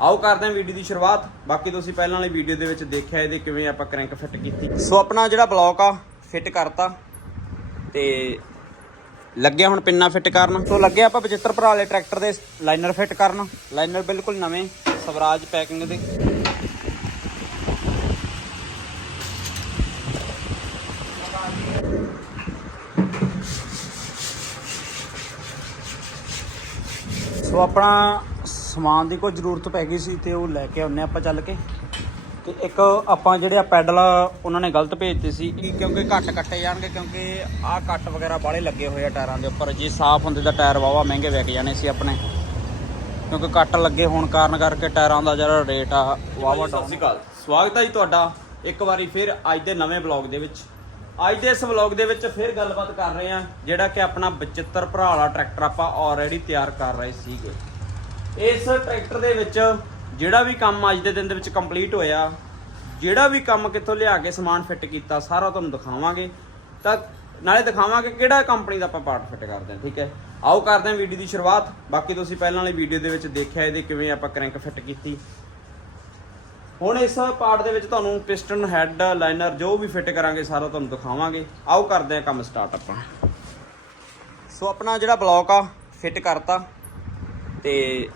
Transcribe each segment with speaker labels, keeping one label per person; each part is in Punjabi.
Speaker 1: ਆਓ ਕਰਦੇ ਹਾਂ ਵੀਡੀਓ ਦੀ ਸ਼ੁਰੂਆਤ। ਬਾਕੀ ਤੁਸੀਂ ਪਹਿਲਾਂ ਵਾਲੀ ਵੀਡੀਓ ਦੇ ਵਿੱਚ ਦੇਖਿਆ ਇਹਦੇ ਕਿਵੇਂ ਆਪਾਂ ਕ੍ਰੈਂਕ ਫਿੱਟ ਕੀਤੀ। ਸੋ ਆਪਣਾ ਜਿਹੜਾ ਬਲੌਕ ਆ ਫਿੱਟ ਕਰਤਾ। ਤੇ ਲੱਗਿਆ ਹੁਣ ਪਿੰਨਾ ਫਿੱਟ ਕਰਨ। ਸੋ ਲੱਗੇ ਆਪਾਂ 75 ਭਰਾ ਵਾਲੇ ਟਰੈਕਟਰ ਦੇ ਲਾਈਨਰ ਫਿੱਟ ਕਰਨ। ਲਾਈਨਰ ਬਿਲਕੁਲ ਨਵੇਂ, ਸਵਰਾਜ ਪੈਕਿੰਗ ਦੇ। ਸੋ ਆਪਣਾ ਸਮਾਨ ਦੀ ਕੋਈ ਜ਼ਰੂਰਤ ਪੈ ਗਈ ਸੀ ਤੇ ਉਹ ਲੈ ਕੇ ਆਉਨੇ ਆਪਾਂ ਚੱਲ ਕੇ। ਤੇ ਇੱਕ ਆਪਾਂ ਜਿਹੜੇ ਆ ਪੈਡਲ ਉਹਨਾਂ ਨੇ ਗਲਤ ਭੇਜਤੇ ਸੀ ਕਿ ਕਿਉਂਕਿ ਘੱਟ ਕੱਟੇ ਜਾਣਗੇ ਕਿਉਂਕਿ ਆਹ ਕੱਟ ਵਗੈਰਾ ਬਾਹਲੇ ਲੱਗੇ ਹੋਏ ਆ ਟਾਇਰਾਂ ਦੇ ਉੱਪਰ। ਜੇ ਸਾਫ਼ ਹੁੰਦੇ ਤਾਂ ਟਾਇਰ ਵਾਵਾ ਮਹਿੰਗੇ ਵਿਕ ਜਾਣੇ ਸੀ ਆਪਣੇ। ਕਿਉਂਕਿ ਕੱਟ ਲੱਗੇ ਹੋਣ ਕਾਰਨ ਕਰਕੇ ਟਾਇਰਾਂ ਦਾ ਜਿਹੜਾ ਰੇਟ ਆ ਵਾਵਾ ਡਾਊਨ ਸਵਾਗਤ ਹੈ ਜੀ ਤੁਹਾਡਾ ਇੱਕ ਵਾਰੀ ਫਿਰ ਅੱਜ ਦੇ ਨਵੇਂ ਬਲੌਗ ਦੇ ਵਿੱਚ। ਅੱਜ ਦੇ ਇਸ ਵਲੌਗ ਦੇ ਵਿੱਚ ਫਿਰ ਗੱਲਬਾਤ ਕਰ ਰਹੇ ਹਾਂ ਜਿਹੜਾ ਕਿ ਆਪਣਾ 75 ਭਰਾ ਵਾਲਾ ਟਰੈਕਟਰ ਆਪਾਂ ਆਲਰੇਡੀ ਤਿਆਰ ਕਰ ਰਹੇ ਸੀਗੇ। ਇਸ ਟਰੈਕਟਰ ਦੇ ਵਿੱਚ ਜਿਹੜਾ ਵੀ ਕੰਮ ਅੱਜ ਦੇ ਦਿਨ ਦੇ ਵਿੱਚ ਕੰਪਲੀਟ ਹੋਇਆ, ਜਿਹੜਾ ਵੀ ਕੰਮ ਕਿੱਥੋਂ ਲਿਆ ਕੇ ਸਮਾਨ ਫਿੱਟ ਕੀਤਾ, ਸਾਰਾ ਤੁਹਾਨੂੰ ਦਿਖਾਵਾਂਗੇ। ਤਾਂ ਨਾਲੇ ਦਿਖਾਵਾਂਗੇ ਕਿਹੜਾ ਕੰਪਨੀ ਦਾ ਆਪਾਂ ਪਾਰਟ ਫਿੱਟ ਕਰਦੇ ਹਾਂ, ਠੀਕ ਹੈ? ਆਓ ਕਰਦੇ ਹਾਂ ਵੀਡੀਓ ਦੀ ਸ਼ੁਰੂਆਤ। ਬਾਕੀ ਤੁਸੀਂ ਪਹਿਲਾਂ ਵਾਲੀ ਵੀਡੀਓ ਦੇ ਵਿੱਚ ਦੇਖਿਆ ਇਹਦੇ ਕਿਵੇਂ ਆਪਾਂ ਕ੍ਰੈਂਕ ਫਿੱਟ ਕੀਤੀ। ਹੁਣ ਇਸ ਪਾਰਟ ਦੇ ਵਿੱਚ ਤੁਹਾਨੂੰ ਪਿਸਟਨ ਹੈੱਡ ਲਾਈਨਰ ਜੋ ਵੀ ਫਿੱਟ ਕਰਾਂਗੇ, ਸਾਰਾ ਤੁਹਾਨੂੰ ਦਿਖਾਵਾਂਗੇ। ਆਓ ਕਰਦੇ ਹਾਂ ਕੰਮ ਸਟਾਰਟ ਆਪਾਂ। ਸੋ ਆਪਣਾ ਜਿਹੜਾ ਬਲੌਕ ਆ ਫਿੱਟ ਕਰਤਾ। ਤੇ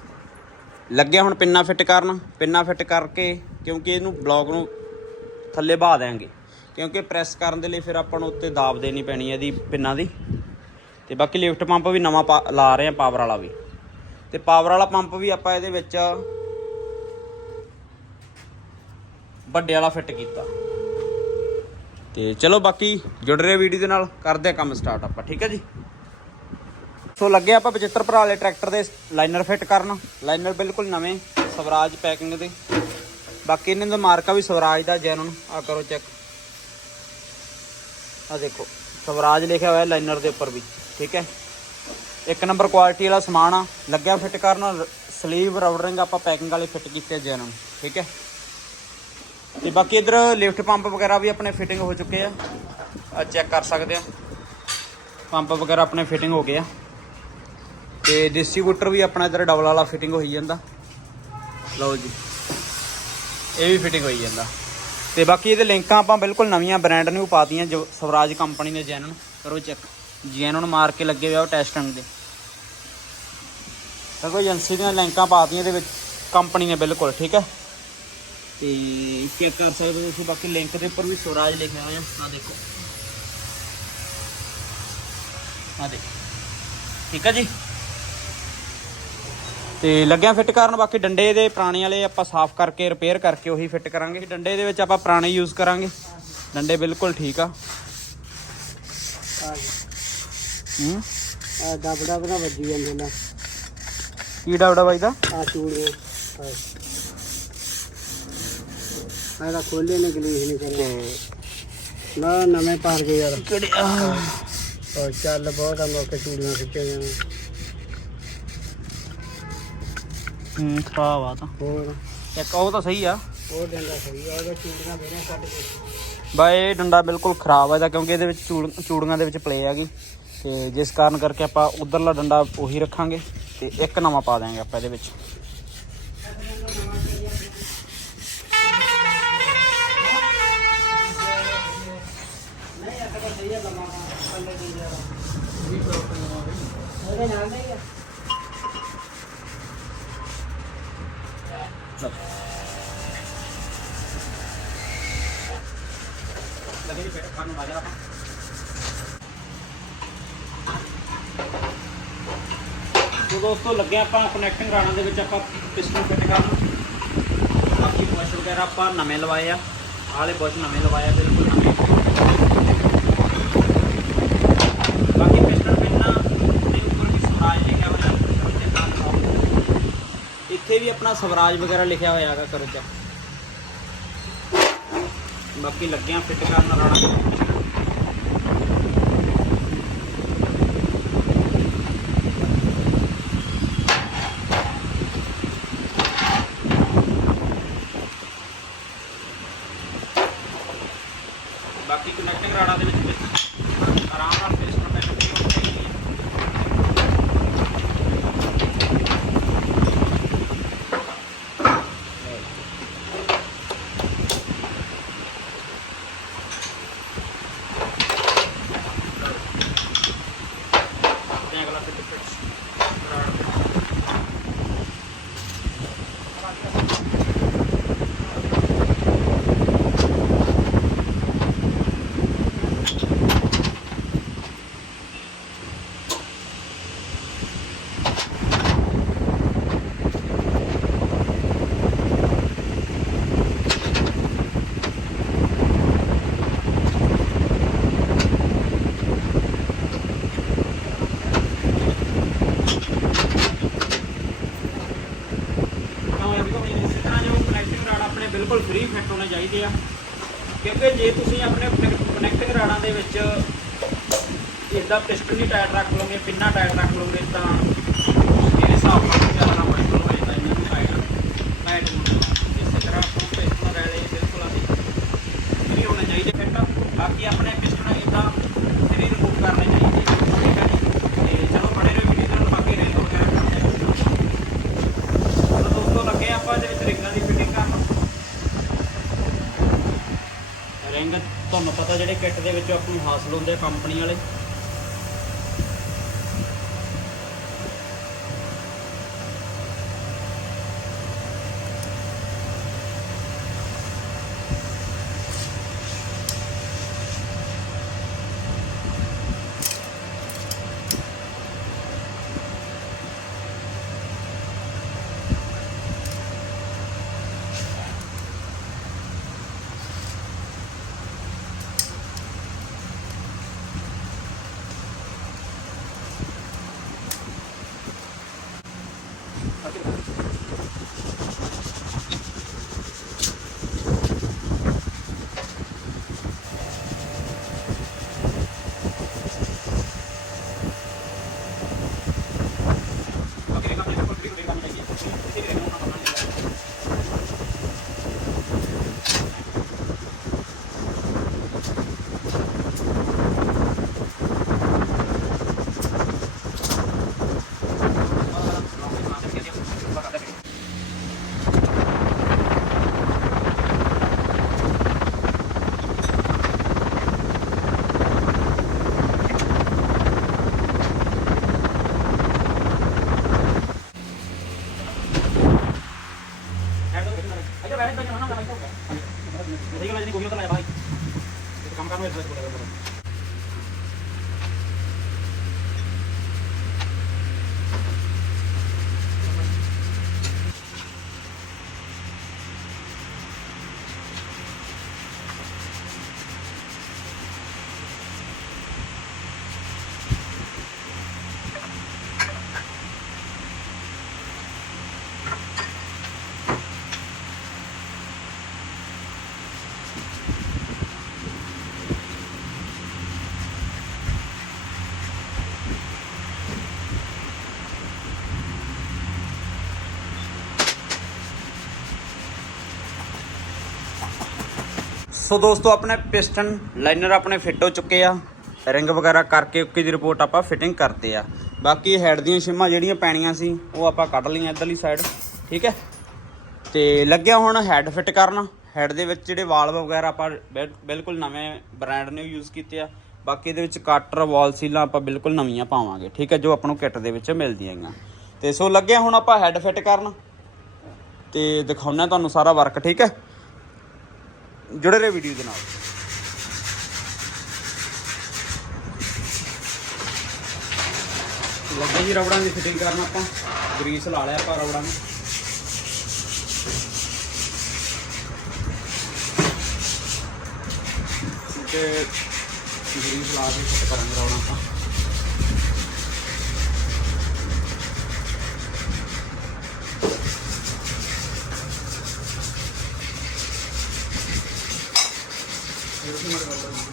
Speaker 1: ਲੱਗਿਆ ਹੁਣ ਪਿੰਨਾ ਫਿੱਟ ਕਰਨ, ਪਿੰਨਾ ਫਿੱਟ ਕਰਕੇ ਕਿਉਂਕਿ ਇਹਨੂੰ ਬਲੌਕ ਨੂੰ ਥੱਲੇ ਬਹਾ ਦੇਾਂਗੇ ਕਿਉਂਕਿ ਪ੍ਰੈਸ ਕਰਨ ਦੇ ਲਈ ਫਿਰ ਆਪਾਂ ਨੂੰ ਉੱਤੇ ਦਾਬ ਦੇਣੀ ਪੈਣੀ ਹੈ ਇਹਦੀ ਪਿੰਨਾਂ ਦੀ। ਤੇ ਬਾਕੀ ਲਿਫਟ ਪੰਪ ਵੀ ਨਵਾਂ ਪਾ- ਲਾ ਰਹੇ ਆ ਪਾਵਰ ਵਾਲਾ ਵੀ। ਤੇ ਪਾਵਰ ਵਾਲਾ ਪੰਪ ਵੀ ਆਪਾਂ ਇਹਦੇ ਵਿੱਚ ਵੱਡੇ ਵਾਲਾ ਫਿੱਟ ਕੀਤਾ। ਤੇ ਚਲੋ ਬਾਕੀ ਜੁੜ ਰਹੇ ਵੀਡੀਓ ਦੇ ਨਾਲ, ਕਰਦੇ ਆ ਕੰਮ ਸਟਾਰਟ ਆਪਾਂ, ਠੀਕ ਹੈ ਜੀ? ਸੋ ਲੱਗੇ ਆਪਾਂ 75 ਭਰਾ ਵਾਲੇ ਟਰੈਕਟਰ ਦੇ ਲਾਈਨਰ ਫਿੱਟ ਕਰਨ। ਲਾਈਨਰ ਬਿਲਕੁਲ ਨਵੇਂ, ਸਵਰਾਜ ਪੈਕਿੰਗ ਦੇ। ਬਾਕੀ ਇਹਨਾਂ ਦਾ ਮਾਰਕਾ ਵੀ ਸਵਰਾਜ ਦਾ, ਜੈਨੂਨ। ਆ ਕਰੋ ਚੈੱਕ। ਆ ਦੇਖੋ, ਸਵਰਾਜ ਲਿਖਿਆ ਹੋਇਆ ਲਾਈਨਰ ਦੇ ਉੱਪਰ ਵੀ, ਠੀਕ ਹੈ? ਇੱਕ ਨੰਬਰ ਕੁਆਲਿਟੀ ਵਾਲਾ ਸਮਾਨ ਆ, ਲੱਗਿਆ ਫਿੱਟ ਕਰਨ ਸਲੀਵ ਰਬੜਿੰਗ ਆਪਾਂ ਪੈਕਿੰਗ ਵਾਲੇ ਫਿੱਟ ਕੀਤੇ ਜੈਨੂਨ, ਠੀਕ ਹੈ? ਤੇ ਬਾਕੀ ਇਧਰ ਲਿਫਟ ਪੰਪ ਵਗੈਰਾ ਵੀ ਆਪਣੇ ਫਿਟਿੰਗ ਹੋ ਚੁੱਕੇ ਆ। ਆ ਚੈੱਕ ਕਰ ਸਕਦੇ ਆ। ਪੰਪ ਵਗੈਰਾ ਆਪਣੇ ਫਿਟਿੰਗ ਹੋ ਗਏ ਆ। ਤੇ ਡਿਸਟ੍ਰੀਬਿਊਟਰ ਵੀ ਆਪਣਾ ਇਧਰ ਡਬਲ ਵਾਲਾ ਫਿਟਿੰਗ ਹੋਈ ਜਾਂਦਾ। ਲਓ ਜੀ। ਇਹ ਵੀ ਫਿਟਿੰਗ ਹੋਈ ਜਾਂਦਾ। ਤੇ ਬਾਕੀ ਇਹਦੇ ਲਿੰਕਾਂ ਆਪਾਂ ਬਿਲਕੁਲ ਨਵੀਆਂ ਬ੍ਰਾਂਡ ਨਿਊ ਪਾਤੀਆਂ ਜੋ ਸਵਰਾਜ ਕੰਪਨੀ ਨੇ ਜੈਨਨ। ਕਰੋ ਚੈੱਕ ਜੈਨਨ ਮਾਰ ਕੇ ਲੱਗੇ ਹੋਇਆ ਆ ਉਹ ਟੈਸਟਿੰਗ ਦੇ। ਤਾਂ ਕੋਈ ਏਜੰਸੀ ਦੀਆਂ ਲਿੰਕਾਂ ਪਾਤੀਆਂ ਇਹਦੇ ਵਿੱਚ ਕੰਪਨੀ ਨੇ ਬਿਲਕੁਲ, ਠੀਕ ਹੈ? ਤੇ ਚੈੱਕ ਕਰ ਸਕਦੇ ਹੋ ਤੁਸੀਂ ਬਾਕੀ ਲਿੰਕ ਦੇ ਉੱਪਰ ਵੀ ਸਵਰਾਜ ਲਿਖਿਆ ਹੋਇਆ। ਆ ਦੇਖੋ। ਆ ਦੇਖੋ। ਠੀਕ ਹੈ ਜੀ? ਤੇ ਲੱਗਿਆ ਫਿੱਟ ਕਰਨ ਬਾਕੀ ਡੰਡੇ ਦੇ ਪੁਰਾਣੇ ਵਾਲੇ ਆਪਾਂ ਸਾਫ਼ ਕਰਕੇ ਰਿਪੇਅਰ ਕਰਕੇ ਉਹੀ ਫਿੱਟ ਕਰਾਂਗੇ। ਡੰਡੇ ਦੇ ਵਿੱਚ ਆਪਾਂ ਪੁਰਾਣੇ ਯੂਜ਼ ਕਰਾਂਗੇ। ਡੰਡੇ ਬਿਲਕੁਲ ਠੀਕ ਆ। ਹੂੰ?
Speaker 2: ਆ ਡਬ ਡਬ ਨਾ ਵੱਜੀ ਜਾਂਦੇ ਨਾ।
Speaker 1: ਕੀ ਡਾਵੜਾ ਬਾਈ ਦਾ
Speaker 2: ਆ ਚੂੜੀਆਂ। ਆ ਖੋਲੇ ਨੇ ਗਲੀਸ ਨਹੀਂ ਕਰੇ ਨਾ ਨਵੇਂ ਪਾਰ ਗਏ ਯਾਰ।
Speaker 1: ਕਿਹੜੇ
Speaker 2: ਔਰ ਚੱਲ ਬਹੁਤ ਆ ਮੌਕੇ ਚੂੜੀਆਂ ਖਿੱਚੇ ਜਾਣ।
Speaker 1: ਹੂੰ ਖਰਾਬ ਆ ਤਾਂ।
Speaker 2: ਹੋਰ?
Speaker 1: ਇੱਕ ਉਹ ਤਾਂ ਸਹੀ ਆ।
Speaker 2: ਉਹ ਡੰਡਾ ਸਹੀ ਆ ਉਹਦੇ ਚੂੜੀਆਂ ਵੇਰੇ ਕੱਢ ਕੇ।
Speaker 1: ਬਾਈ ਇਹ ਡੰਡਾ ਬਿਲਕੁਲ ਖਰਾਬ ਆ ਇਹਦਾ ਕਿਉਂਕਿ ਇਹਦੇ ਵਿੱਚ ਚੂੜ ਚੂੜੀਆਂ ਦੇ ਵਿੱਚ ਪਲੇ ਹੈਗੀ। ਤੇ ਜਿਸ ਕਾਰਨ ਕਰਕੇ ਆਪਾਂ ਉਧਰਲਾ ਡੰਡਾ ਉਹੀ ਰੱਖਾਂਗੇ ਤੇ ਇੱਕ ਨਵਾਂ ਪਾ ਦਿਆਂਗੇ ਆਪਾਂ ਇਹਦੇ ਵਿੱਚ।
Speaker 2: ਨਹੀਂ ਆ
Speaker 1: ਲੱਗੇ ਜੀ ਫਿਰ ਦੋਸਤੋ ਲੱਗਿਆ ਆਪਾਂ ਕਨੈਕਟਿੰਗ ਰਾਣਾ ਦੇ ਵਿੱਚ, ਆਪਾਂ ਪਿਸਟਨ ਫਿੱਟ ਕਰਨ। ਬਾਕੀ ਬੁਸ਼ ਵਗੈਰਾ ਆਪਾਂ ਨਵੇਂ ਲਵਾਏ ਆ। ਆਲੇ ਬੁਸ਼ ਨਵੇਂ ਲਵਾਏ ਆ, ਬਿਲਕੁਲ ਨਵੇਂ। ਬਾਕੀ ਪਿਸਟਨ ਪਿੰਨਾ ਦੇ ਉੱਪਰ ਵੀ ਸਵਰਾਜ ਲਿਖਿਆ ਹੋਇਆ ਇੱਥੇ ਵੀ ਆਪਣਾ ਸਵਰਾਜ ਵਗੈਰਾ ਲਿਖਿਆ ਹੋਇਆ ਹੈਗਾ ਕਰੋ ਚੈੱਕ ਬਾਕੀ ਲੱਗਿਆ ਫਿੱਟ ਕਰਨ ਰਾਣਾ ਬਾਕੀ ਕਨੈਕਟਿੰਗ ਰਾੜਾ ਦੇ ਵਿੱਚ ਆਰਾਮ ਨਾਲ ਪਿਸਟਨ ਪੈਕ ਹੋ ਜਾਏਗੀ ਬਿਲਕੁਲ ਫ੍ਰੀ ਫਿੱਟ ਹੋਣੇ ਚਾਹੀਦੇ ਆ ਕਿਉਂਕਿ ਜੇ ਤੁਸੀਂ ਆਪਣੇ ਕਨੈਕਟਿੰਗ ਰਾੜਾਂ ਦੇ ਵਿੱਚ ਇਸਦਾ ਪਿਸਟਨ ਰੱਖ ਲਓਗੇ, ਪਿੰਨਾ ਟਾਇਟ ਰੱਖ ਲਓਗੇ ਤਾਂ ਮੇਰੇ ਹਿਸਾਬ ਨਾਲ ਜ਼ਿਆਦਾ ਮੁਸ਼ਕਲ ਹੋ ਜਾਂਦਾ ਇਹਨਾਂ ਨੂੰ ਟਾਇਟ ਟਾਇਟ ਇਸੇ ਤਰ੍ਹਾਂ ਆਪਾਂ ਪਿਸਟਨ ਰਹਿ ਬਿਲਕੁਲ ਅਸੀਂ। ਫ੍ਰੀ ਹੋਣੇ ਚਾਹੀਦੇ ਫਿੱਟ ਬਾਕੀ ਆਪਣੇ ਪਿਸਟਨ ਇਦਾਂ ਫ੍ਰੀ ਰਿਮੂਵ ਕਰਨੇ ਚਾਹੀਦੇ। ਠੀਕ ਹੈ ਤੇ ਚਲੋ ਬੜੇ ਰਹੋ ਵੀਡੀਓ ਨਾਲ, ਬਾਕੀ ਰੇਂਜ ਵਗੈਰਾ ਕਰਦੇ ਹਾਂ। ਚਲੋ ਦੋਸਤੋ, ਲੱਗੇ ਆਪਾਂ ਇਹਦੇ ਵਿੱਚ ਰਿੰਗਾਂ ਦੀ ਫਿਟਿੰਗ ਕਰਨ। ਰਿੰਗ, ਤੁਹਾਨੂੰ ਪਤਾ ਜਿਹੜੇ ਕਿੱਟ ਦੇ ਵਿੱਚ ਆਪਾਂ ਨੂੰ ਹਾਸਲ ਹੁੰਦੇ ਕੰਪਨੀ ਵਾਲੇ। ਸੋ ਦੋਸਤੋ, ਆਪਣੇ ਪਿਸਟਨ ਲਾਈਨਰ ਆਪਣੇ ਫਿੱਟ ਹੋ ਚੁੱਕੇ ਆ। ਰਿੰਗ ਵਗੈਰਾ ਕਰਕੇ ਓਕੇ ਦੀ ਰਿਪੋਰਟ ਆਪਾਂ ਫਿਟਿੰਗ ਕਰਤੇ ਆ। ਬਾਕੀ ਹੈਡ ਦੀਆਂ ਸ਼ਿਮਾਂ ਜਿਹੜੀਆਂ ਪੈਣੀਆਂ ਸੀ, ਉਹ ਆਪਾਂ ਕੱਢ ਲਈਆਂ ਇਧਰਲੀ ਸਾਈਡ ਠੀਕ ਹੈ? ਤੇ ਲੱਗਿਆ ਹੁਣ ਹੈਡ ਫਿੱਟ ਕਰਨ। ਹੈਡ ਦੇ ਵਿੱਚ ਜਿਹੜੇ ਵਾਲਵ ਵਗੈਰਾ ਆਪਾਂ ਬਿਲ- ਬਿਲਕੁਲ ਨਵੇਂ ਬ੍ਰਾਂਡ ਨੇ ਯੂਜ਼ ਕੀਤੇ ਆ। ਬਾਕੀ ਇਹਦੇ ਵਿੱਚ ਕਟਰ ਵਾਲ ਸੀਲਾਂ ਆਪਾਂ ਬਿਲਕੁਲ ਨਵੀਆਂ ਪਾਵਾਂਗੇ, ਠੀਕ ਹੈ? ਜੋ ਆਪਾਂ ਨੂੰ ਕਿੱਟ ਦੇ ਵਿੱਚ ਮਿਲਦੀਆਂ ਹੈਗੀਆਂ। ਤੇ ਸੋ ਲੱਗਿਆ ਹੁਣ ਆਪਾਂ ਹੈਡ ਫਿੱਟ ਕਰਨ। ਤੇ ਦਿਖਾਉਣਾ ਤੁਹਾਨੂੰ ਸਾਰਾ ਵਰਕ ਠੀਕ ਹੈ? ਜੁੜੇ ਰਹੇ ਵੀਡੀਓ ਦੇ ਨਾਲ। ਲੱਗੇ ਜੀ ਰਬੜਾਂ ਦੀ ਫਿਟਿੰਗ ਕਰਨ ਆਪਾਂ। ਗਰੀਸ ਲਾ ਲਿਆ ਆਪਾਂ ਰਬੜਾਂ ਨੂੰ। ਤੇ ਗਰੀਸ ਲਾ ਕੇ ਫਿੱਟ ਕਰਾਂਗੇ ਰਬੜਾਂ ਆਪਾਂ। Gracias.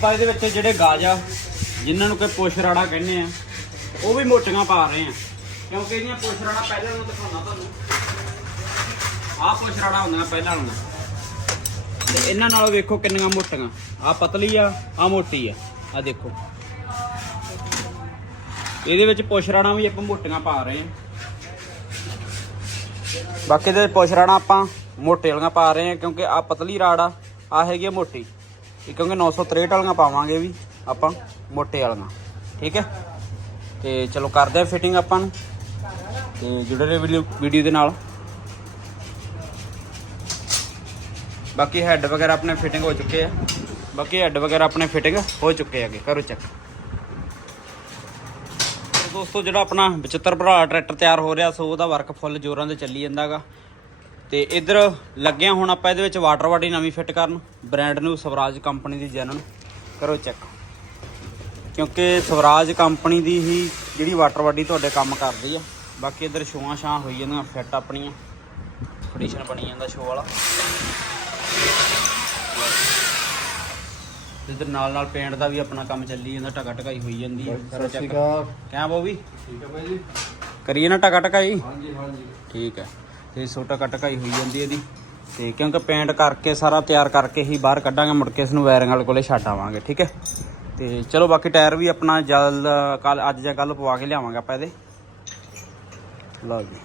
Speaker 1: ਆਪਾਂ ਇਹਦੇ ਵਿੱਚ ਜਿਹੜੇ ਗਾਜ ਆ, ਜਿਨ੍ਹਾਂ ਨੂੰ ਕੋਈ ਪੁੱਛ ਰਾੜਾ ਕਹਿੰਦੇ ਆ, ਉਹ ਵੀ ਮੋਟੀਆਂ ਪਾ ਰਹੇ ਆ। ਕਿਉਂਕਿ ਇਹਦੀਆਂ ਪੁੱਛ ਰਾੜਾ ਪਹਿਲਾਂ ਨੂੰ ਦਿਖਾਉਣਾ ਤੁਹਾਨੂੰ। ਆਹ ਪੁੱਛ ਰਾੜਾ ਹੁੰਦੀਆਂ ਪਹਿਲਾਂ ਨੂੰ ਤੇ ਇਹਨਾਂ ਨਾਲੋਂ ਵੇਖੋ ਕਿੰਨੀਆਂ ਮੋਟੀਆਂ। ਆਹ ਪਤਲੀ ਆ ਆ ਮੋਟੀ ਆ। ਆ ਦੇਖੋ। ਇਹਦੇ ਵਿੱਚ ਪੁੱਛ ਰਾੜਾ ਵੀ ਆਪਾਂ ਮੋਟੀਆਂ ਪਾ ਰਹੇ ਆ। ਬਾਕੀ ਦੇ ਪੁੱਛ ਰਾਣਾ ਆਪਾਂ ਮੋਟੇ ਵਾਲੀਆਂ ਪਾ ਰਹੇ ਆ, ਕਿਉਂਕਿ ਆ ਪਤਲੀ ਰਾੜ ਆ ਆ ਹੈਗੀ ਆ ਮੋਟੀ। ਇਹ ਕਿਉਂਕਿ 963 ਵਾਲੀਆਂ ਪਾਵਾਂਗੇ ਵੀ ਆਪਾਂ, ਮੋਟੇ ਵਾਲੀਆਂ। ਠੀਕ ਹੈ? ਤੇ ਚਲੋ ਕਰਦੇ ਆ ਫਿਟਿੰਗ ਆਪਾਂ ਨੂੰ। ਤੇ ਜੁੜੇ ਰਹੋ ਵੀਡੀਓ ਵੀਡੀਓ ਦੇ ਨਾਲ। ਬਾਕੀ ਹੈੱਡ ਵਗੈਰਾ ਆਪਣੇ ਫਿਟਿੰਗ ਹੋ ਚੁੱਕੇ ਆ। ਬਾਕੀ ਹੈੱਡ ਵਗੈਰਾ ਆਪਣੇ ਫਿਟਿੰਗ ਹੋ ਚੁੱਕੇ ਹੈਗੇ ਕਰੋ ਚੈੱਕ ਦੋਸਤੋ, ਜਿਹੜਾ ਆਪਣਾ 75 ਭਰਾ ਟਰੈਕਟਰ ਤਿਆਰ ਹੋ ਰਿਹਾ, ਸੋ ਉਹਦਾ ਵਰਕ ਫੁੱਲ ਜੋਰਾਂ ਦੇ ਚੱਲੀ ਜਾਂਦਾਗਾ। ਤੇ ਇੱਧਰ ਲੱਗਿਆ ਹੁਣ ਆਪਾਂ ਇਹਦੇ ਵਿੱਚ ਵਾਟਰ ਬਾਡੀ ਨਵੀਂ ਫਿੱਟ ਕਰਨ ਬ੍ਰਾਂਡ ਨੂੰ ਸਵਰਾਜ ਕੰਪਨੀ ਦੀ ਜੈਨਨ ਕਰੋ ਚੈੱਕ ਕਿਉਂਕਿ ਸਵਰਾਜ ਕੰਪਨੀ ਦੀ ਹੀ ਜਿਹੜੀ ਵਾਟਰ ਬਾਡੀ ਤੁਹਾਡੇ ਕੰਮ ਕਰਦੀ ਆ ਬਾਕੀ ਇੱਧਰ ਸ਼ੋਆਂ ਸ਼ਾਂ ਹੋਈ ਜਾਂਦੀਆਂ ਫਿੱਟ ਆਪਣੀਆਂ। ਕੰਡੀਸ਼ਨ ਬਣੀ ਜਾਂਦਾ ਸ਼ੋ ਵਾਲਾ। ਇੱਧਰ ਨਾਲ ਨਾਲ ਪੇਂਟ ਦਾ ਵੀ ਆਪਣਾ ਕੰਮ ਚੱਲੀ ਜਾਂਦਾ ਟਕਾ ਟਕਾਈ ਹੋਈ ਜਾਂਦੀ ਹੈ ਕਰੋ ਚੈੱਕ ਕਿਆ ਬੋਬੀ?
Speaker 2: ਠੀਕ ਹੈ ਭਾਈ ਜੀ।
Speaker 1: ਕਰੀਏ ਨਾ ਟਕਾ ਟਕਾਈ
Speaker 2: ਹਾਂਜੀ ਹਾਂਜੀ।
Speaker 1: ਠੀਕ ਹੈ ਤੇ ਸੋ ਕੱਟ ਟਕਾਈ ਹੋਈ ਜਾਂਦੀ ਇਹਦੀ। ਤੇ ਕਿਉਂਕਿ ਪੇਂਟ ਕਰਕੇ ਸਾਰਾ ਤਿਆਰ ਕਰਕੇ ਹੀ ਬਾਹਰ ਕੱਢਾਂਗੇ, ਮੁੜ ਕੇ ਇਸ ਨੂੰ ਵਾਇਰਿੰਗ ਵਾਲੇ ਕੋਲੇ ਛੱਡ ਆਵਾਂਗੇ, ਠੀਕ ਹੈ? ਤੇ ਚਲੋ ਬਾਕੀ ਟਾਇਰ ਵੀ ਆਪਣਾ ਜਲ, ਕੱਲ, ਅੱਜ ਜਾਂ ਕੱਲ ਪਵਾ ਕੇ ਲਿਆਵਾਂਗੇ ਆਪਾਂ ਇਹਦੇ। ਲਓ ਜੀ।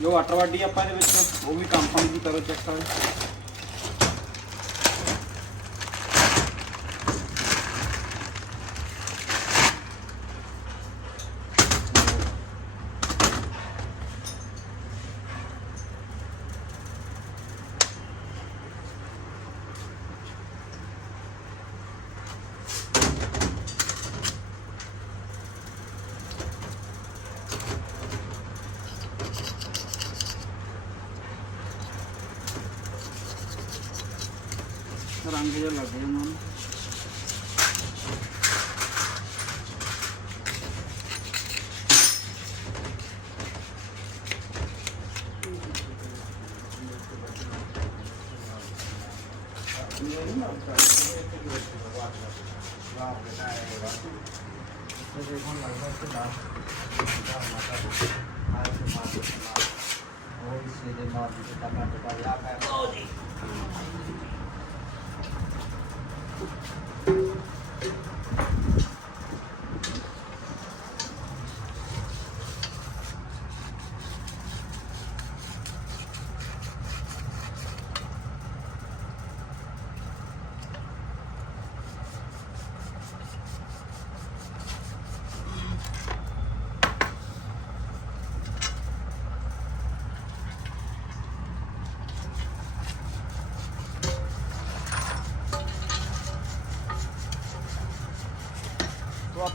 Speaker 1: ਜੋ ਵਾਟਰ ਵਾਡੀ ਆਪਾਂ ਇਹਦੇ ਵਿੱਚ, ਉਹ ਵੀ ਕੰਪਨੀ ਦੀ ਕਰੋ ਚੈੱਕ ਕਰੋ ਰੰਗ ਜਿਹਾ ਲੱਗ ਜਾਂਦਾ ਉਹਨੂੰ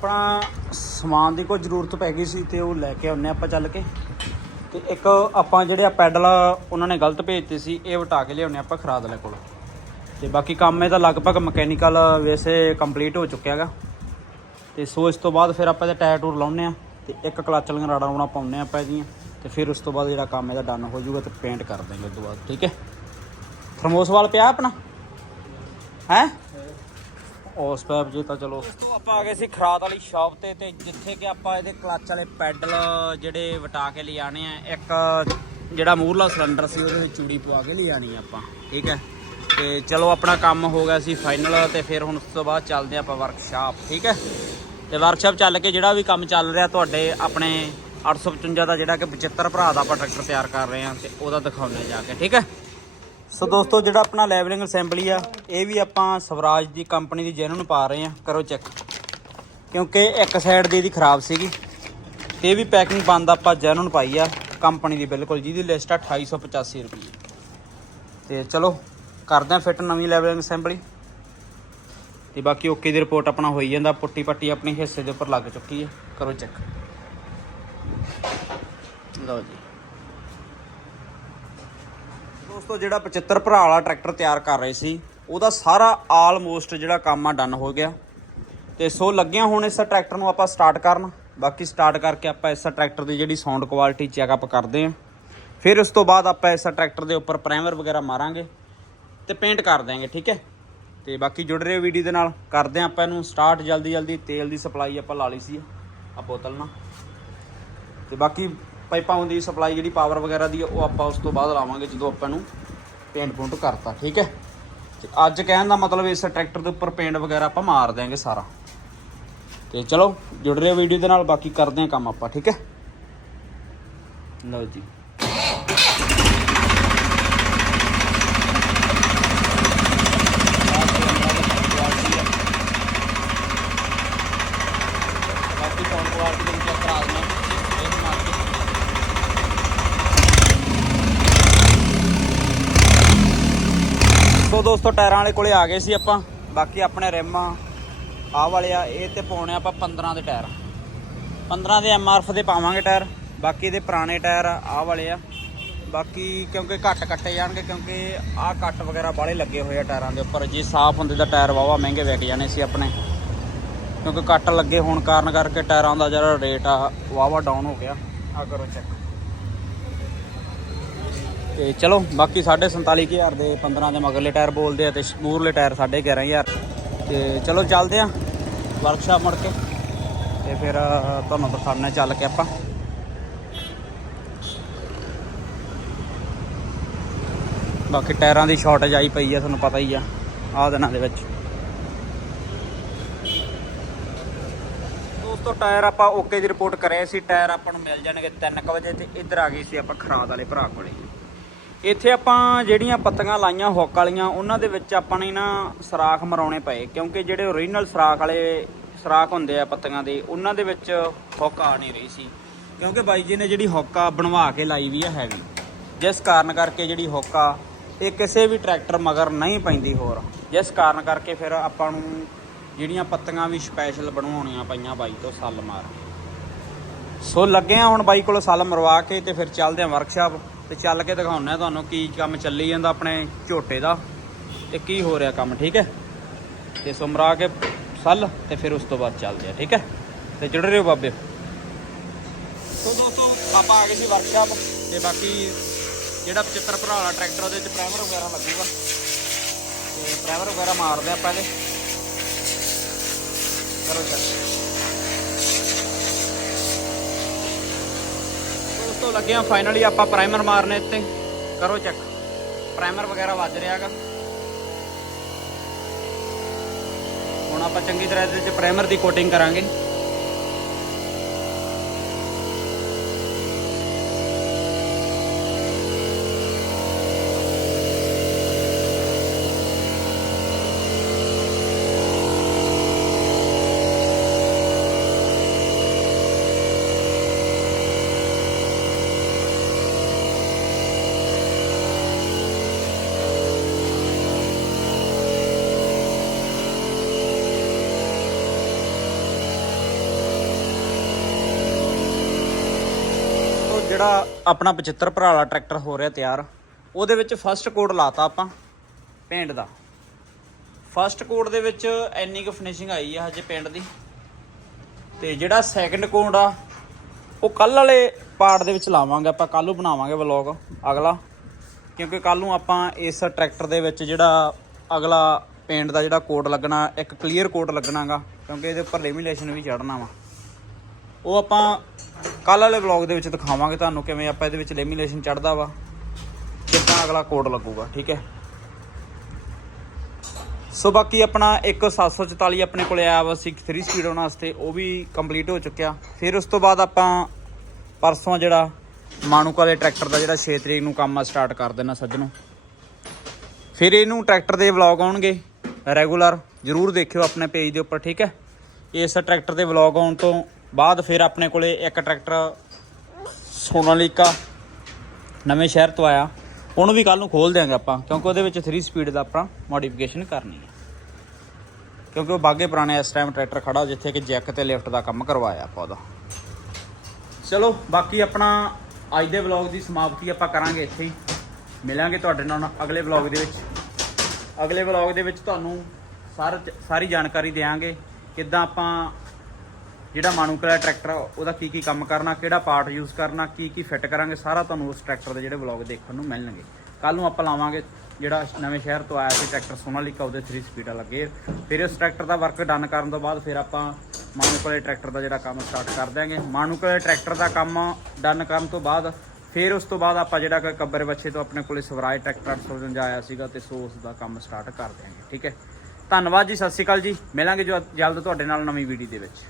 Speaker 1: ਆਪਣਾ ਸਮਾਨ ਦੀ ਕੋਈ ਜ਼ਰੂਰਤ ਪੈ ਗਈ ਸੀ ਤੇ ਉਹ ਲੈ ਕੇ ਆਉਨੇ ਆਪਾਂ ਚੱਲ ਕੇ। ਤੇ ਇੱਕ ਆਪਾਂ ਜਿਹੜੇ ਆ ਪੈਡਲ, ਉਹਨਾਂ ਨੇ ਗਲਤ ਭੇਜਤੇ ਸੀ, ਇਹ ਵਟਾ ਕੇ ਲਿਆਉਨੇ ਆਪਾਂ ਖਰਾਦ ਵਾਲੇ ਕੋਲ। ਤੇ ਬਾਕੀ ਕੰਮ ਇਹਦਾ ਲਗਭਗ ਮਕੈਨੀਕਲ ਵੈਸੇ ਕੰਪਲੀਟ ਹੋ ਚੁੱਕਿਆ ਹੈਗਾ। ਤੇ ਸੋ ਇਸ ਤੋਂ ਬਾਅਦ ਫਿਰ ਆਪਾਂ ਇਹਦੇ ਟਾਇਰ ਟੂਰ ਲਾਉਨੇ ਆ ਤੇ ਇੱਕ ਕਲੱਚ ਵਾਲੀਆਂ ਰਾੜਾਂ ਰੂੜਾਂ ਪਾਉਨੇ ਆਪਾਂ ਇਹਦੀਆਂ। ਤੇ ਫਿਰ ਉਸ ਤੋਂ ਬਾਅਦ ਜਿਹੜਾ ਕੰਮ ਇਹਦਾ ਡਨ ਹੋ ਜਾਊਗਾ ਤੇ ਪੇਂਟ ਕਰ ਦਾਂਗੇ ਉਸ ਤੋਂ ਬਾਅਦ, ਠੀਕ ਹੈ? ਥਰਮੋਸ ਵਾਲ ਪਿਆ ਆਪਣਾ? ਹੈ? ਉਸ ਪੈਪ ਜੇ, ਤਾਂ ਚਲੋ। ਦੋਸਤੋ ਆਪਾਂ ਆ ਗਏ ਸੀ ਖਰਾਤ ਵਾਲੀ ਸ਼ਾਪ ਤੇ ਤੇ ਜਿੱਥੇ ਕਿ ਆਪਾਂ ਇਹਦੇ ਕਲੱਚ ਵਾਲੇ ਪੈਡਲ ਜਿਹੜੇ ਵਟਾ ਕੇ ਲਿਆਣੇ ਆ। ਇੱਕ ਜਿਹੜਾ ਮੂਰਲਾ ਸਿਲੰਡਰ ਸੀ, ਉਹਦੇ ਵਿੱਚ ਚੂੜੀ ਪਵਾ ਕੇ ਲਿਆਣੀ ਆ ਆਪਾਂ, ਠੀਕ ਹੈ? ਤੇ ਚਲੋ, ਆਪਣਾ ਕੰਮ ਹੋ ਗਿਆ ਸੀ ਫਾਈਨਲ, ਤੇ ਫਿਰ ਹੁਣ ਉਸ ਤੋਂ ਬਾਅਦ ਚੱਲਦੇ ਆਪਾਂ ਵਰਕਸ਼ਾਪ ਠੀਕ ਹੈ? ਤੇ ਵਰਕਸ਼ਾਪ ਚੱਲ ਕੇ ਜਿਹੜਾ ਵੀ ਕੰਮ ਚੱਲ ਰਿਹਾ ਤੁਹਾਡੇ ਆਪਣੇ 855 ਦਾ ਜਿਹੜਾ ਕਿ 75 ਭਰਾ ਦਾ ਆਪਾਂ ਟਰੈਕਟਰ ਤਿਆਰ ਕਰ ਰਹੇ ਹਾਂ, ਤੇ ਉਹਦਾ ਦਿਖਾਉਣੇ ਜਾ ਕੇ, ਠੀਕ ਹੈ? ਸੋ ਦੋਸਤੋ, ਜਿਹੜਾ ਆਪਣਾ ਲੈਵਲਿੰਗ ਅਸੈਂਬਲੀ ਆ, ਇਹ ਵੀ ਆਪਾਂ ਸਵਰਾਜ ਦੀ ਕੰਪਨੀ ਦੀ ਜੈਨੂਨ ਪਾ ਰਹੇ ਆ। ਕਰੋ ਚੈੱਕ ਕਿਉਂਕਿ ਇੱਕ ਸਾਈਡ ਦੀ ਇਹਦੀ ਖਰਾਬ ਸੀਗੀ। ਤੇ ਇਹ ਵੀ ਪੈਕਿੰਗ ਬੰਦ ਆਪਾਂ ਜੈਨੂਨ ਪਾਈ ਆ ਕੰਪਨੀ ਦੀ ਬਿਲਕੁਲ, ਜਿਹਦੀ ਲਿਸਟ ਆ 2885 ਰੁਪਏ ਤੇ ਚਲੋ, ਕਰਦੇ ਆ ਫਿੱਟ ਨਵੀਂ ਲੈਵਲਿੰਗ ਅਸੈਂਬਲੀ ਤੇ ਬਾਕੀ ਓਕੇ ਦੀ ਰਿਪੋਰਟ ਆਪਣਾ ਹੋਈ ਜਾਂਦਾ ਪੁੱਟੀ ਪੱਟੀ ਆਪਣੇ ਹਿੱਸੇ ਦੇ ਉੱਪਰ ਲੱਗ ਚੁੱਕੀ ਹੈ ਕਰੋ ਚੈੱਕ ਲਓ ਜੀ। ਦੋਸਤੋ, ਜਿਹੜਾ 75 ਭਰਾ ਵਾਲਾ ਟਰੈਕਟਰ ਤਿਆਰ ਕਰ ਰਹੇ ਸੀ, ਉਹਦਾ ਸਾਰਾ ਆਲਮੋਸਟ ਜਿਹੜਾ ਕੰਮ ਆ ਡਨ ਹੋ ਗਿਆ। ਤੇ ਸੋ ਲੱਗਿਆ ਹੁਣ ਇਸ ਟਰੈਕਟਰ ਨੂੰ ਆਪਾਂ ਸਟਾਰਟ ਕਰਨ। ਬਾਕੀ ਸਟਾਰਟ ਕਰਕੇ ਆਪਾਂ ਇਸ ਟਰੈਕਟਰ ਦੀ ਜਿਹੜੀ ਸਾਊਂਡ ਕੁਆਲਿਟੀ ਚੈੱਕਅਪ ਕਰਦੇ ਆਂ ਫਿਰ ਉਸ ਤੋਂ ਬਾਅਦ ਆਪਾਂ ਇਸ ਟਰੈਕਟਰ ਦੇ ਉੱਪਰ ਪ੍ਰਾਈਮਰ ਵਗੈਰਾ ਮਾਰਾਂਗੇ ਤੇ ਪੇਂਟ ਕਰ ਦਿਆਂਗੇ, ਠੀਕ ਹੈ? ਤੇ ਬਾਕੀ ਜੁੜ ਰਹੇ ਵੀਡੀਓ ਦੇ ਨਾਲ। ਕਰਦੇ ਹਾਂ ਆਪਾਂ ਇਹਨੂੰ ਸਟਾਰਟ ਜਲਦੀ ਜਲਦੀ ਤੇਲ ਦੀ ਸਪਲਾਈ ਆਪਾਂ ਲਾ ਲਈ ਸੀ ਆ ਬੋਤਲ ਨਾਲ। ਤੇ ਬਾਕੀ ਪਾਈਪਾਂ ਦੀ ਸਪਲਾਈ ਜਿਹੜੀ ਪਾਵਰ ਵਗੈਰਾ ਦੀ ਆ, ਉਹ ਆਪਾਂ ਉਸ ਤੋਂ ਬਾਅਦ ਲਾਵਾਂਗੇ ਜਦੋਂ ਆਪਾਂ ਨੂੰ ਪੇਂਟ ਪੁੰਟ ਕਰਤਾ ਠੀਕ ਹੈ? ਤੇ ਅੱਜ ਕਹਿਣ ਦਾ ਮਤਲਬ ਇਸ ਟਰੈਕਟਰ ਦੇ ਉੱਪਰ ਪੇਂਟ ਵਗੈਰਾ ਆਪਾਂ ਮਾਰ ਦਿਆਂਗੇ ਸਾਰਾ। ਤੇ ਚਲੋ ਜੁੜ ਰਹੇ ਵੀਡੀਓ ਦੇ ਨਾਲ ਬਾਕੀ ਕਰਦੇ ਹਾਂ ਕੰਮ ਆਪਾਂ ਠੀਕ ਹੈ? ਲਓ ਜੀ। ਬਾਕੀ ਫੋਨ ਕੁਆਲਿਟੀ ਦੇ ਚੈੱਕ ਕਰਾ ਦਿੰਦੇ ਹਾਂ ਇਹ ਮਾਰ ਕੇ ਸੋ ਦੋਸਤੋ, ਟਾਇਰਾਂ ਵਾਲੇ ਕੋਲੇ ਆ ਗਏ ਸੀ ਆਪਾਂ। ਬਾਕੀ ਆਪਣੇ ਰਿਮ ਆਹ ਵਾਲੇ ਆ, ਇਹ ਤੇ ਪਾਉਣੇ ਆਪਾਂ 15 ਦੇ ਟਾਇਰ। 15 ਦੇ ਐਮਆਰਐਫ ਦੇ ਪਾਵਾਂਗੇ ਟਾਇਰ, ਬਾਕੀ ਇਹਦੇ ਪੁਰਾਣੇ ਟਾਇਰ ਆਹ ਵਾਲੇ ਆ। ਬਾਕੀ ਕਿਉਂਕਿ ਘੱਟ ਕੱਟੇ ਜਾਣਗੇ, ਕਿਉਂਕਿ ਆਹ ਕੱਟ ਵਗੈਰਾ ਬਾਹਲੇ ਲੱਗੇ ਹੋਏ ਆ ਟਾਇਰਾਂ ਦੇ ਉੱਪਰ। ਜੇ ਸਾਫ਼ ਹੁੰਦੇ ਤਾਂ ਟਾਇਰ ਵਾਵਾ ਮਹਿੰਗੇ ਵਿਕ ਜਾਣੇ ਸੀ ਆਪਣੇ। ਕਿਉਂਕਿ ਕੱਟ ਲੱਗੇ ਹੋਣ ਕਾਰਨ ਕਰਕੇ ਟਾਇਰਾਂ ਦਾ ਜਿਹੜਾ ਰੇਟ ਆ ਵਾਵਾ ਡਾਊਨ ਹੋ ਗਿਆ। ਆ ਕਰੋ ਚੈੱਕ ਤੇ ਚਲੋ ਬਾਕੀ 47500 ਦੇ 15 ਦੇ ਮਗਰਲੇ ਟਾਇਰ ਬੋਲਦੇ ਆ ਤੇ ਮੂਰਲੇ ਟਾਇਰ 11500 ਤੇ ਚਲੋ ਚੱਲਦੇ ਆ ਵਰਕਸ਼ਾਪ ਮੁੜ ਕੇ। ਤੇ ਫਿਰ ਅ, ਤੁਹਾਨੂੰ ਦਿਖਾਉਣਾ ਚੱਲ ਕੇ ਆਪਾਂ। ਬਾਕੀ ਟਾਇਰਾਂ ਦੀ ਸ਼ਾਰਟੇਜ ਆਈ ਪਈ ਆ ਤੁਹਾਨੂੰ ਪਤਾ ਹੀ ਆ ਆਹ ਦਿਨਾਂ ਦੇ ਵਿੱਚ। ਦੋਸਤੋ ਟਾਇਰ ਆਪਾਂ ਓਕੇ ਦੀ ਰਿਪੋਰਟ ਕਰਿਆ ਸੀ ਟਾਇਰ ਆਪਾਂ ਨੂੰ ਮਿਲ ਜਾਣਗੇ 3 ਵਜੇ ਤੇ ਇੱਧਰ ਆ ਗਈ ਸੀ ਆਪਾਂ ਖਰਾਦ ਵਾਲੇ ਭਰਾ ਕੋਲੇ। ਇੱਥੇ ਆਪਾਂ ਜਿਹੜੀਆਂ ਪੱਤੀਆਂ ਲਾਈਆਂ ਹੁੱਕ ਵਾਲੀਆਂ, ਉਹਨਾਂ ਦੇ ਵਿੱਚ ਆਪਾਂ ਨੇ ਨਾ ਸਰਾਖ ਮਰਾਉਣੇ ਪਏ, ਕਿਉਂਕਿ ਜਿਹੜੇ ਓਰੀਜਨਲ ਸਰਾਖ ਵਾਲੇ ਸਰਾਖ ਹੁੰਦੇ ਆ ਪੱਤੀਆਂ ਦੇ, ਉਹਨਾਂ ਦੇ ਵਿੱਚ ਹੁੱਕ ਆ ਨਹੀਂ ਰਹੀ ਸੀ। ਕਿਉਂਕਿ ਬਾਈ ਜੀ ਨੇ ਜਿਹੜੀ ਹੁੱਕ ਆ ਬਣਵਾ ਕੇ ਲਾਈ ਵੀ ਆ ਹੈਵੀ ਜਿਸ ਕਾਰਨ ਕਰਕੇ ਜਿਹੜੀ ਹੁੱਕ ਆ ਇਹ ਕਿਸੇ ਵੀ ਟਰੈਕਟਰ ਮਗਰ ਨਹੀਂ ਪੈਂਦੀ ਹੋਰ। ਜਿਸ ਕਾਰਨ ਕਰਕੇ ਫਿਰ ਆਪਾਂ ਨੂੰ ਜਿਹੜੀਆਂ ਪੱਤੀਆਂ ਵੀ ਸਪੈਸ਼ਲ ਬਣਵਾਉਣੀਆਂ ਪਈਆਂ ਬਾਈ ਤੋਂ ਸੱਲ ਮਾਰ ਸੋ ਲੱਗੇ ਆ ਹੁਣ ਬਾਈ ਕੋਲ ਸੱਲ ਮਰਵਾ ਕੇ ਤੇ ਫਿਰ ਚੱਲਦੇ ਆ ਵਰਕਸ਼ਾਪ ਤੇ ਚੱਲ ਕੇ ਦਿਖਾਉਂਦੇ ਆ ਤੁਹਾਨੂੰ ਕੀ ਕੰਮ ਚੱਲੀ ਜਾਂਦਾ ਆਪਣੇ ਝੋਟੇ ਦਾ ਤੇ ਕੀ ਹੋ ਰਿਹਾ ਕੰਮ, ਠੀਕ ਹੈ? ਤੇ ਸੁਮਰਾ ਕੇ ਸੱਲ ਤੇ ਫਿਰ ਉਸ ਤੋਂ ਬਾਅਦ ਚੱਲਦੇ ਆ ਠੀਕ ਹੈ? ਤੇ ਜੁੜ ਰਹੇ ਹੋ ਬਾਬੇ। ਸੋ ਦੋਸਤੋ, ਆਪਾਂ ਆ ਗਏ ਸੀ ਵਰਕਸ਼ਾਪ ਤੇ ਬਾਕੀ ਜਿਹੜਾ 75 ਭਰਾ ਵਾਲਾ ਟਰੈਕਟਰ ਉਹਦੇ ਵਿੱਚ ਪ੍ਰਾਈਮਰ ਵਗੈਰਾ ਲੱਗੂਗਾ। ਤੇ ਪ੍ਰਾਈਮਰ ਵਗੈਰਾ ਮਾਰਦੇ ਆਪਾਂ ਇਹਦੇ। ਕਰੋ ਚੱਲ। ਦੋਸਤੋ ਲੱਗੇ ਆ ਫਾਈਨਲੀ ਆਪਾਂ ਪ੍ਰਾਈਮਰ ਮਾਰਨੇ ਇੱਥੇ। ਕਰੋ ਚੈੱਕ ਪ੍ਰਾਈਮਰ ਵਗੈਰਾ ਵੱਜ ਰਿਹਾਗਾ ਹੁਣ ਆਪਾਂ ਚੰਗੀ ਤਰ੍ਹਾਂ ਇਹਦੇ ਵਿੱਚ ਪ੍ਰਾਈਮਰ ਦੀ ਕੋਟਿੰਗ ਕਰਾਂਗੇ ਉਹ ਜਿਹੜਾ ਆਪਣਾ 75 ਭਰਾ ਵਾਲਾ ਟਰੈਕਟਰ ਹੋ ਰਿਹਾ ਤਿਆਰ, ਉਹਦੇ ਵਿੱਚ ਫਸਟ ਕੋਡ ਲਾਤਾ ਆਪਾਂ ਪੇਂਟ ਦਾ। ਫਸਟ ਕੋਡ ਦੇ ਵਿੱਚ ਇੰਨੀ ਕੁ ਫਿਨਿਸ਼ਿੰਗ ਆਈ ਆ ਹਜੇ ਪੇਂਟ ਦੀ। ਤੇ ਜਿਹੜਾ ਸੈਕੰਡ ਕੋਡ ਆ, ਉਹ ਕੱਲ ਵਾਲੇ ਪਾਰਟ ਦੇ ਵਿੱਚ ਲਾਵਾਂਗੇ, ਆਪਾਂ ਕੱਲ ਨੂੰ ਬਣਾਵਾਂਗੇ ਵਲੌਗ ਅਗਲਾ। ਕਿਉਂਕਿ ਕੱਲ ਨੂੰ ਆਪਾਂ ਇਸ ਟਰੈਕਟਰ ਦੇ ਵਿੱਚ ਜਿਹੜਾ ਅਗਲਾ ਪੇਂਟ ਦਾ ਜਿਹੜਾ ਕੋਡ ਲੱਗਣਾ, ਇੱਕ ਕਲੀਅਰ ਕੋਡ ਲੱਗਣਾਗਾ, ਕਿਉਂਕਿ ਇਹਦੇ ਉੱਪਰ ਲੈਮੀਨੇਸ਼ਨ ਵੀ ਚੜਨਾ ਵਾ। ਉਹ ਆਪਾਂ ਕੱਲ ਵਾਲੇ ਵਲੌਗ ਦੇ ਵਿੱਚ ਦਿਖਾਵਾਂਗੇ ਤੁਹਾਨੂੰ ਕਿਵੇਂ ਆਪਾਂ ਇਹਦੇ ਵਿੱਚ ਲੈਮੀਨੇਸ਼ਨ ਚੜਦਾ ਵਾ, ਕਿੱਦਾਂ ਅਗਲਾ ਕੋਡ ਲੱਗੂਗਾ, ਠੀਕ ਹੈ? ਸੋ ਬਾਕੀ ਆਪਣਾ ਇੱਕ 744 ਆਪਣੇ ਕੋਲੇ ਆਇਆ ਵਾ ਸੀ 3 ਸਪੀਡ ਉਹਨਾਂ ਵਾਸਤੇ, ਉਹ ਵੀ ਕੰਪਲੀਟ ਹੋ ਚੁੱਕਿਆ। ਫਿਰ ਉਸ ਤੋਂ ਬਾਅਦ ਆਪਾਂ ਪਰਸੋਂ ਜਿਹੜਾ ਮਾਨੂਕਾ ਦੇ ਟਰੈਕਟਰ ਦਾ ਜਿਹੜਾ 6 ਤਰੀਕ ਨੂੰ ਕੰਮ ਸਟਾਰਟ ਕਰ ਦੇਣਾ ਸੱਜਣੋ। ਫਿਰ ਇਹਨੂੰ ਟਰੈਕਟਰ ਦੇ ਵਲੌਗ ਆਉਣਗੇ ਰੈਗੂਲਰ ਜਰੂਰ ਦੇਖਿਓ ਆਪਣੇ ਪੇਜ ਦੇ ਉੱਪਰ, ਠੀਕ ਹੈ? ਇਸ ਟਰੈਕਟਰ ਦੇ ਵਲੌਗ ਆਉਣ ਤੋਂ ਬਾਅਦ ਫਿਰ ਆਪਣੇ ਕੋਲੇ ਇੱਕ ਟਰੈਕਟਰ ਸੋਨਾਲੀਕਾ ਨਵੇਂ ਸ਼ਹਿਰ ਤੋਂ ਆਇਆ। ਉਹਨੂੰ ਵੀ ਕੱਲ ਨੂੰ ਖੋਲ ਦਿਆਂਗੇ ਆਪਾਂ, ਕਿਉਂਕਿ ਉਹਦੇ ਵਿੱਚ 3 ਸਪੀਡ ਦਾ ਆਪਾਂ ਮੋਡੀਫਿਕੇਸ਼ਨ ਕਰਨੀ ਹੈ। ਕਿਉਂਕਿ ਉਹ ਬਾਗੇ ਪੁਰਾਣੇ ਇਸ ਟਾਈਮ ਟਰੈਕਟਰ ਖੜਾ ਜਿੱਥੇ ਕਿ ਜੈਕ ਤੇ ਲਿਫਟ ਦਾ ਕੰਮ ਕਰਵਾਇਆ ਆਪਾਂ ਉਹਦਾ। ਚਲੋ, ਬਾਕੀ ਆਪਣਾ ਅੱਜ ਦੇ ਵਲੌਗ ਦੀ ਸਮਾਪਤੀ ਆਪਾਂ ਕਰਾਂਗੇ ਇੱਥੇ ਹੀ। ਮਿਲਾਂਗੇ ਤੁਹਾਡੇ ਨਾਲ ਅਗਲੇ ਵਲੌਗ ਦੇ ਵਿੱਚ। ਅਗਲੇ ਵਲੌਗ ਦੇ ਵਿੱਚ ਤੁਹਾਨੂੰ ਸਾਰ ਸਾਰੀ ਜਾਣਕਾਰੀ ਦੇਵਾਂਗੇ ਕਿੱਦਾਂ ਆਪਾਂ ਜਿਹੜਾ ਮਾਨੂਕਲਾ ਟਰੈਕਟਰ ਆ, ਉਹਦਾ ਕੀ ਕੀ ਕੰਮ ਕਰਨਾ ਕਿਹੜਾ ਪਾਰਟ ਯੂਜ਼ ਕਰਨਾ ਕੀ ਕੀ ਫਿੱਟ ਕਰਾਂਗੇ ਸਾਰਾ ਤੁਹਾਨੂੰ ਉਸ ਟਰੈਕਟਰ ਦੇ ਜਿਹੜੇ ਵਲੌਗ ਦੇਖਣ ਨੂੰ ਮਿਲਣਗੇ। ਕੱਲ ਨੂੰ ਆਪਾਂ ਲਾਵਾਂਗੇ ਜਿਹੜਾ ਨਵੇਂ ਸ਼ਹਿਰ ਤੋਂ ਆਇਆ ਸੀ ਟਰੈਕਟਰ ਸੋਨਾਲੀਕਾ ਉਹਦੇ 3 ਸਪੀਡ ਲੱਗੇ ਫਿਰ ਉਸ ਟਰੈਕਟਰ ਦਾ ਵਰਕ ਡਨ ਕਰਨ ਤੋਂ ਬਾਅਦ ਫਿਰ ਆਪਾਂ ਮਾਨੂਕਲੇ ਟਰੈਕਟਰ ਦਾ ਜਿਹੜਾ ਕੰਮ ਸਟਾਰਟ ਕਰ ਦਿਆਂਗੇ। ਮਾਨੂਕਲੇ ਟਰੈਕਟਰ ਦਾ ਕੰਮ ਡਨ ਕਰਨ ਤੋਂ ਬਾਅਦ ਫਿਰ ਉਸ ਤੋਂ ਬਾਅਦ ਆਪਾਂ ਜਿਹੜਾ ਕਿ ਕੱਬਰ ਬੱਚੇ ਤੋਂ ਆਪਣੇ ਕੋਲੇ ਸਵਰਾਜ ਟਰੈਕਟਰ 855 ਆਇਆ ਸੀਗਾ ਤੇ ਸੋ ਉਸ ਦਾ ਕੰਮ ਸਟਾਰਟ ਕਰ ਦਿਆਂਗੇ ਠੀਕ ਹੈ। ਧੰਨਵਾਦ ਜੀ ਸਤਿ ਸ਼੍ਰੀ ਅਕਾਲ ਜੀ। ਮਿਲਾਂਗੇ ਜੋ ਜਲਦ ਤੁਹਾਡੇ ਨਾਲ ਨਵੀਂ ਵੀਡੀਓ ਦੇ ਵਿੱਚ।